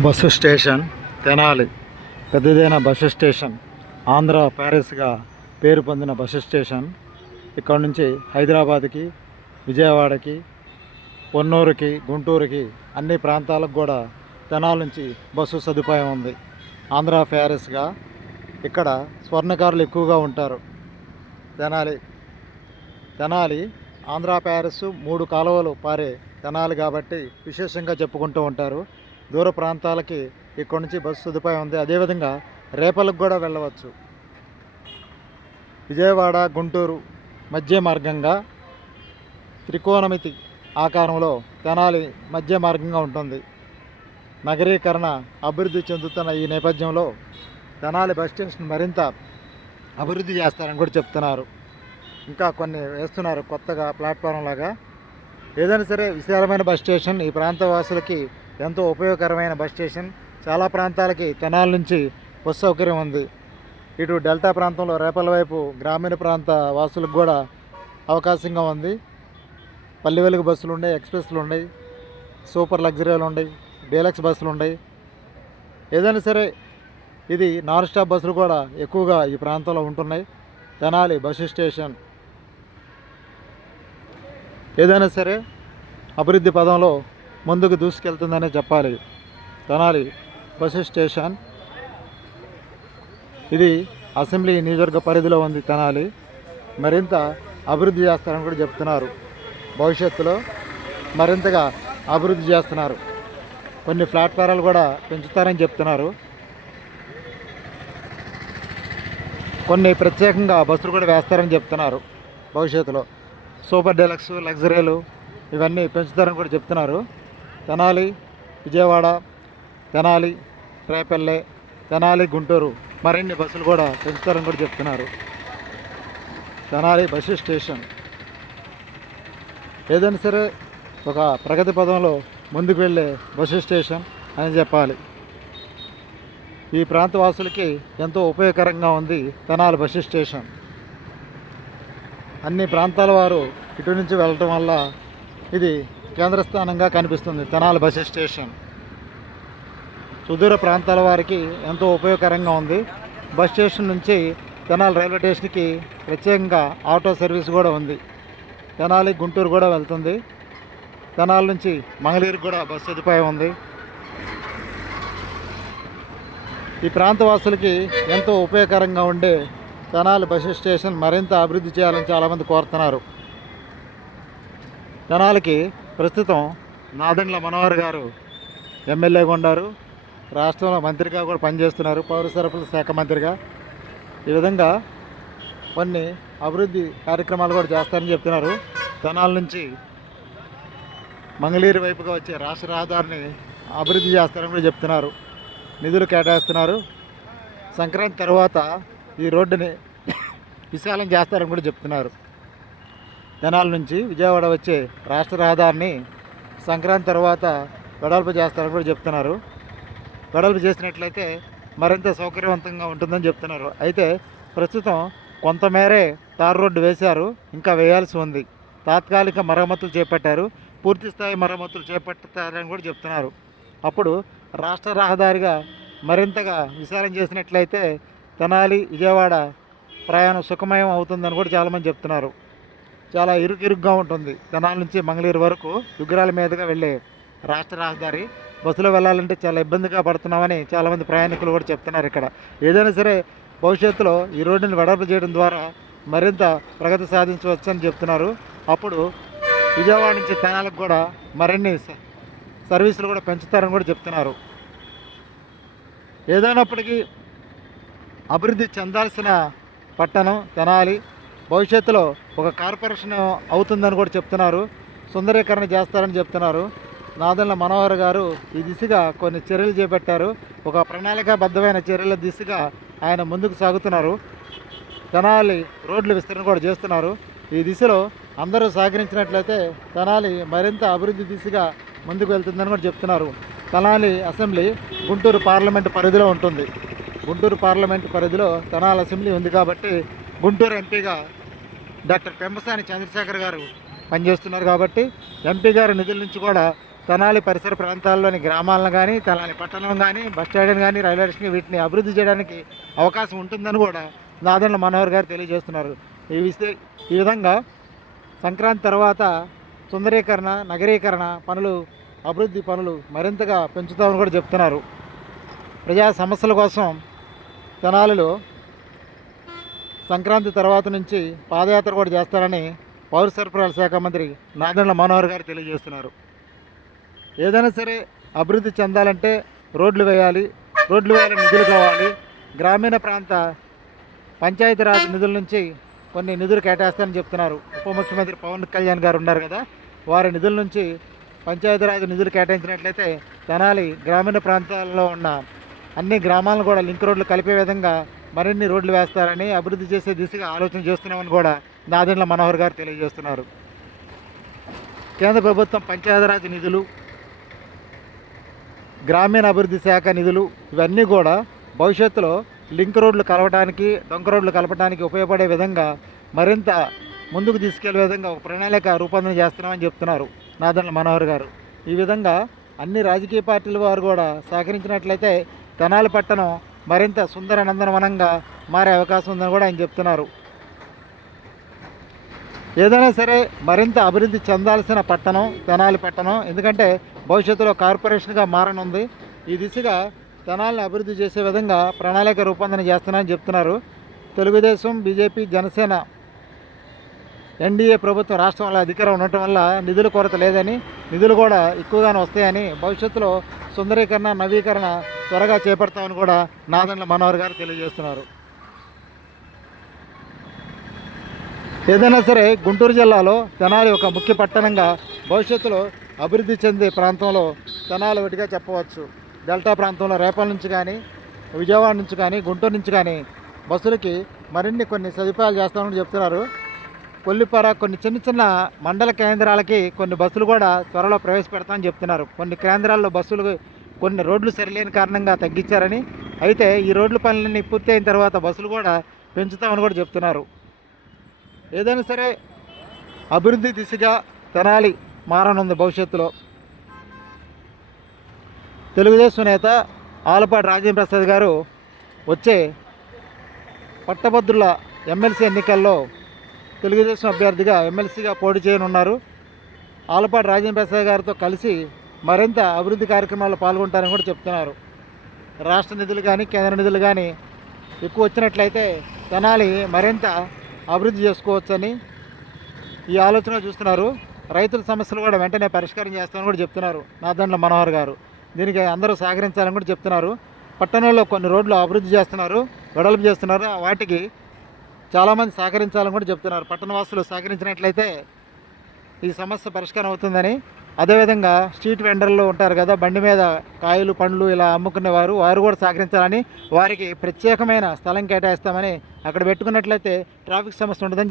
Bus station Tenali. పెద్దదైన bus station Andhra ప్యారిస్గా పేరు పొందిన బస్సు స్టేషన్. ఇక్కడ నుంచి హైదరాబాద్కి విజయవాడకి పొన్నూరుకి గుంటూరుకి అన్ని ప్రాంతాలకు కూడా తెనాలి నుంచి బస్సు సదుపాయం ఉంది. ఆంధ్ర ప్యారిస్గా ఇక్కడ స్వర్ణకారులు ఎక్కువగా ఉంటారు. తెనాలి. తెనాలి ఆంధ్ర ప్యారిస్ మూడు కాలువలు పారే తెనాలి కాబట్టి విశేషంగా చెప్పుకుంటూ ఉంటారు. దూర ప్రాంతాలకి ఇక్కడ నుంచి బస్సు సదుపాయం ఉంది. అదేవిధంగా రేపలకు కూడా వెళ్ళవచ్చు. విజయవాడ గుంటూరు మధ్య మార్గంగా త్రికోణమితి ఆకారంలో తెనాలి మధ్య మార్గంగా ఉంటుంది. నగరీకరణ అభివృద్ధి చెందుతున్న ఈ నేపథ్యంలో తెనాలి బస్ స్టేషన్ మరింత అభివృద్ధి చేస్తారని కూడా చెప్తున్నారు. ఇంకా కొన్ని వేస్తున్నారు కొత్తగా ప్లాట్ఫారం లాగా. ఏదైనా సరే విశాలమైన బస్ స్టేషన్ ఈ ప్రాంత వాసులకి ఎంతో ఉపయోగకరమైన బస్ స్టేషన్. చాలా ప్రాంతాలకి తెనాల నుంచి బస్ సౌకర్యం ఉంది. ఇటు డెల్టా ప్రాంతంలో రేపల వైపు గ్రామీణ ప్రాంత వాసులకు కూడా అవకాశంగా ఉంది. పల్లె వెలుగు బస్సులు ఉన్నాయి ఎక్స్ప్రెస్లు ఉన్నాయి సూపర్ లగ్జరీలు ఉన్నాయి డీలక్స్ బస్సులు ఉన్నాయి. ఏదైనా సరే ఇది నాన్ స్టాప్ బస్సులు కూడా ఎక్కువగా ఈ ప్రాంతంలో ఉంటున్నాయి. Tenali bus station. ఏదైనా సరే అభివృద్ధి పదంలో ముందుకు దూసుకెళ్తుందనే చెప్పాలి. Tenali bus station. ఇది అసెంబ్లీ నియోజకవర్గ పరిధిలో ఉంది తెనాలి. మరింత అభివృద్ధి చేస్తారని కూడా చెప్తున్నారు. భవిష్యత్తులో మరింతగా అభివృద్ధి చేస్తున్నారు. కొన్ని ప్లాట్ఫారాలు కూడా పెంచుతారని చెప్తున్నారు. కొన్ని ప్రత్యేకంగా బస్సులు కూడా వేస్తారని చెప్తున్నారు భవిష్యత్తులో. సూపర్ డెలక్స్ లగ్జరీలు ఇవన్నీ పెంచుతారని కూడా చెప్తున్నారు. తెనాలి విజయవాడ తెనాలి రేపల్లె తెనాలి గుంటూరు మరిన్ని బస్సులు కూడా పెంచుతారని కూడా చెప్తున్నారు. Tenali bus station. ఏదైనా సరే ఒక ప్రగతి పదంలో ముందుకు వెళ్ళే బస్సు స్టేషన్ అని చెప్పాలి. ఈ ప్రాంత వాసులకి ఎంతో ఉపయోగకరంగా ఉంది తెనాలి బస్సు స్టేషన్. అన్ని ప్రాంతాల వారు ఇటు నుంచి వెళ్ళటం వల్ల ఇది కేంద్రస్థానంగా కనిపిస్తుంది తెనాలి బస్సు స్టేషన్. సుదూర ప్రాంతాల వారికి ఎంతో ఉపయోగకరంగా ఉంది. బస్ స్టేషన్ నుంచి తెనాలి రైల్వే స్టేషన్కి ప్రత్యేకంగా ఆటో సర్వీస్ కూడా ఉంది. తెనాలి గుంటూరు కూడా వెళ్తుంది. తెనాలి నుంచి మంగళగిరి కూడా బస్సు సదుపాయం ఉంది. ఈ ప్రాంత వాసులకి ఎంతో ఉపయోగకరంగా ఉండే తెనాలి బస్సు స్టేషన్ మరింత అభివృద్ధి చేయాలని చాలామంది కోరుతున్నారు. తెనాలికి ప్రస్తుతం నాదండ్ల మనోహర్ గారు ఎమ్మెల్యేగా ఉన్నారు. రాష్ట్రంలో మంత్రిగా కూడా పనిచేస్తున్నారు. పౌర సరఫరాల శాఖ మంత్రిగా. ఈ విధంగా కొన్ని అభివృద్ధి కార్యక్రమాలు కూడా చేస్తారని చెప్తున్నారు. తెనాల నుంచి మంగళీరు వైపుగా వచ్చే రాష్ట్ర రహదారిని అభివృద్ధి చేస్తారని కూడా చెప్తున్నారు. నిధులు కేటాయిస్తున్నారు. సంక్రాంతి తర్వాత ఈ రోడ్డుని విశాలం చేస్తారని కూడా చెప్తున్నారు. తెనాల నుంచి విజయవాడ వచ్చే రాష్ట్ర రహదారిని సంక్రాంతి తర్వాత వెడల్పు చేస్తారని కూడా చెప్తున్నారు. వెడల్పు చేసినట్లయితే మరింత సౌకర్యవంతంగా ఉంటుందని చెప్తున్నారు. అయితే ప్రస్తుతం కొంతమేరే తారు రోడ్డు వేశారు ఇంకా వేయాల్సి ఉంది. తాత్కాలిక మరమ్మతులు చేపట్టారు పూర్తి స్థాయి మరమ్మతులు చేపట్టారని కూడా చెప్తున్నారు. అప్పుడు రాష్ట్ర రహదారిగా మరింతగా విశాలం చేసినట్లయితే తెనాలి విజయవాడ ప్రయాణం సుఖమయం అవుతుందని కూడా చాలామంది చెప్తున్నారు. చాలా ఇరుకిరుగ్గా ఉంటుంది. తెనాల నుంచి మంగళగిరి వరకు ఉగ్రాల మీదుగా వెళ్ళే రాష్ట్ర రహదారి బస్సులో వెళ్ళాలంటే చాలా ఇబ్బందిగా పడుతున్నామని చాలామంది ప్రయాణికులు కూడా చెప్తున్నారు ఇక్కడ. ఏదైనా సరే భవిష్యత్తులో ఈ రోడ్డుని వెడల్పు చేయడం ద్వారా మరింత ప్రగతి సాధించవచ్చని చెప్తున్నారు. అప్పుడు విజయవాడ నుంచి తెనాలకు కూడా మరిన్ని స- సర్వీసులు కూడా పెంచుతారని కూడా చెప్తున్నారు. ఏదైనప్పటికీ అభివృద్ధి చెందాల్సిన పట్టణం తెనాలి. భవిష్యత్తులో ఒక కార్పొరేషన్ అవుతుందని కూడా చెప్తున్నారు. సుందరీకరణ చేస్తారని చెప్తున్నారు. నాదెండ్ల మనోహర్ గారు ఈ దిశగా కొన్ని చర్యలు చేపట్టారు. ఒక ప్రణాళికాబద్ధమైన చర్యల దిశగా ఆయన ముందుకు సాగుతున్నారు. తెనాలి రోడ్లు విస్తరణ కూడా చేస్తున్నారు. ఈ దిశలో అందరూ సహకరించినట్లయితే తెనాలి మరింత అభివృద్ధి దిశగా ముందుకు వెళ్తుందని కూడా చెప్తున్నారు. తెనాలి అసెంబ్లీ గుంటూరు పార్లమెంటు పరిధిలో ఉంటుంది. గుంటూరు పార్లమెంటు పరిధిలో తెనాలి అసెంబ్లీ ఉంది కాబట్టి గుంటూరు ఎంపీగా డాక్టర్ పెంపసాని చంద్రశేఖర్ గారు పనిచేస్తున్నారు కాబట్టి ఎంపీ గారి నిధుల నుంచి కూడా తెనాలి పరిసర ప్రాంతాల్లోని గ్రామాలను కానీ తెనాలి పట్టణం కానీ బస్ స్టాండ్ కానీ రైల్వే స్టేషన్ వీటిని అభివృద్ధి చేయడానికి అవకాశం ఉంటుందని కూడా నాదెండ్ల మనోహర్ గారు తెలియజేస్తున్నారు. ఈ విషయ ఈ విధంగా సంక్రాంతి తర్వాత సుందరీకరణ నగరీకరణ పనులు అభివృద్ధి పనులు మరింతగా పెంచుతామని కూడా చెప్తున్నారు. ప్రజా సమస్యల కోసం తెనాలిలో సంక్రాంతి తర్వాత నుంచి పాదయాత్ర కూడా చేస్తారని పౌర సరఫరాల శాఖ మంత్రి నాగండ్ల మనోహర్ గారు తెలియజేస్తున్నారు. ఏదైనా సరే అభివృద్ధి చెందాలంటే రోడ్లు వేయాలి రోడ్లు వేయాలి నిధులు కావాలి. గ్రామీణ ప్రాంత పంచాయతీరాజ్ నిధుల నుంచి కొన్ని నిధులు కేటాయిస్తానని చెప్తున్నారు. ఉప ముఖ్యమంత్రి పవన్ కళ్యాణ్ గారు ఉన్నారు కదా వారి నిధుల నుంచి పంచాయతీరాజ్ నిధులు కేటాయించినట్లయితే తెనాలి గ్రామీణ ప్రాంతాల్లో ఉన్న అన్ని గ్రామాలను కూడా లింక్ రోడ్లు కలిపే విధంగా మరిన్ని రోడ్లు వేస్తారని అభివృద్ధి చేసే దిశగా ఆలోచన చేస్తున్నామని కూడా నాదెండ్ల మనోహర్ గారు తెలియజేస్తున్నారు. కేంద్ర ప్రభుత్వం పంచాయతీరాజ్ నిధులు గ్రామీణ అభివృద్ధి శాఖ నిధులు ఇవన్నీ కూడా భవిష్యత్తులో లింక్ రోడ్లు కలవడానికి డొంక రోడ్లు కలపడానికి ఉపయోగపడే విధంగా మరింత ముందుకు తీసుకెళ్ళే విధంగా ఒక ప్రణాళిక రూపొందన చేస్తున్నామని చెప్తున్నారు నాదెండ్ల మనోహర్ గారు. ఈ విధంగా అన్ని రాజకీయ పార్టీల వారు కూడా సహకరించినట్లయితే తెనాలి పట్టణం మరింత సుందర నందనవనంగా మారే అవకాశం ఉందని కూడా ఆయన చెప్తున్నారు. ఏదైనా సరే మరింత అభివృద్ధి చెందాల్సిన పట్టణం తెనాలి పట్టణం ఎందుకంటే భవిష్యత్తులో కార్పొరేషన్గా మారనుంది. ఈ దిశగా తెనాలను అభివృద్ధి చేసే విధంగా ప్రణాళిక రూపొందన చేస్తున్నారని చెప్తున్నారు. తెలుగుదేశం బీజేపీ జనసేన ఎన్డీఏ ప్రభుత్వం రాష్ట్రంలో అధికారం ఉండటం వల్ల నిధుల కొరత లేదని నిధులు కూడా ఎక్కువగానే వస్తాయని భవిష్యత్తులో సుందరీకరణ నవీకరణ త్వరగా చేపడతామని కూడా నాదండ్ల మనోహర్ గారు తెలియజేస్తున్నారు. ఏదైనా సరే గుంటూరు జిల్లాలో తెనాలి ఒక ముఖ్య పట్టణంగా భవిష్యత్తులో అభివృద్ధి చెందే ప్రాంతంలో తెనాలి ఒకటిగా చెప్పవచ్చు. డెల్టా ప్రాంతంలో రేపల నుంచి కానీ విజయవాడ నుంచి కానీ గుంటూరు నుంచి కానీ బస్సులకి మరిన్ని కొన్ని సదుపాయాలు చేస్తామని చెప్తున్నారు. కొల్లిపార కొన్ని చిన్న చిన్న మండల కేంద్రాలకి కొన్ని బస్సులు కూడా త్వరలో ప్రవేశపెడతామని చెప్తున్నారు. కొన్ని కేంద్రాల్లో బస్సులు కొన్ని రోడ్లు సరిలేని కారణంగా తగ్గించారని అయితే ఈ రోడ్ల పనులన్నీ పూర్తయిన తర్వాత బస్సులు కూడా పెంచుతామని కూడా చెప్తున్నారు. ఏదైనా సరే అభివృద్ధి దిశగా తెనాలి మారనుంది భవిష్యత్తులో. తెలుగుదేశం నేత ఆలపాటి రాజేంద్ర ప్రసాద్ గారు వచ్చే పట్టభద్రుల ఎమ్మెల్సీ ఎన్నికల్లో తెలుగుదేశం అభ్యర్థిగా ఎమ్మెల్సీగా పోటీ చేయనున్నారు. ఆలపాటి రాజేంద్ర ప్రసాద్ గారితో కలిసి మరింత అభివృద్ధి కార్యక్రమాల్లో పాల్గొంటారని కూడా చెప్తున్నారు. రాష్ట్ర నిధులు కానీ కేంద్ర నిధులు కానీ ఎక్కువ వచ్చినట్లయితే తెనాలి మరింత అభివృద్ధి చేసుకోవచ్చని ఈ ఆలోచన చూస్తున్నారు. రైతుల సమస్యలు కూడా వెంటనే పరిష్కారం చేస్తామని కూడా చెప్తున్నారు నాదండ్ల మనోహర్ గారు. దీనికి అందరూ సహకరించాలని కూడా చెప్తున్నారు. పట్టణంలో కొన్ని రోడ్లు అభివృద్ధి చేస్తున్నారు వెడల్పు చేస్తున్నారు. వాటికి చాలామంది సహకరించాలని కూడా చెప్తున్నారు. పట్టణవాసులు సహకరించినట్లయితే ఈ సమస్య పరిష్కారం అవుతుందని. అదేవిధంగా స్ట్రీట్ వెండర్లు ఉంటారు కదా బండి మీద కాయలు పండ్లు ఇలా అమ్ముకునేవారు వారు కూడా సహకరించాలని వారికి ప్రత్యేకమైన స్థలం కేటాయిస్తామని అక్కడ పెట్టుకున్నట్లయితే ట్రాఫిక్ సమస్య ఉండదని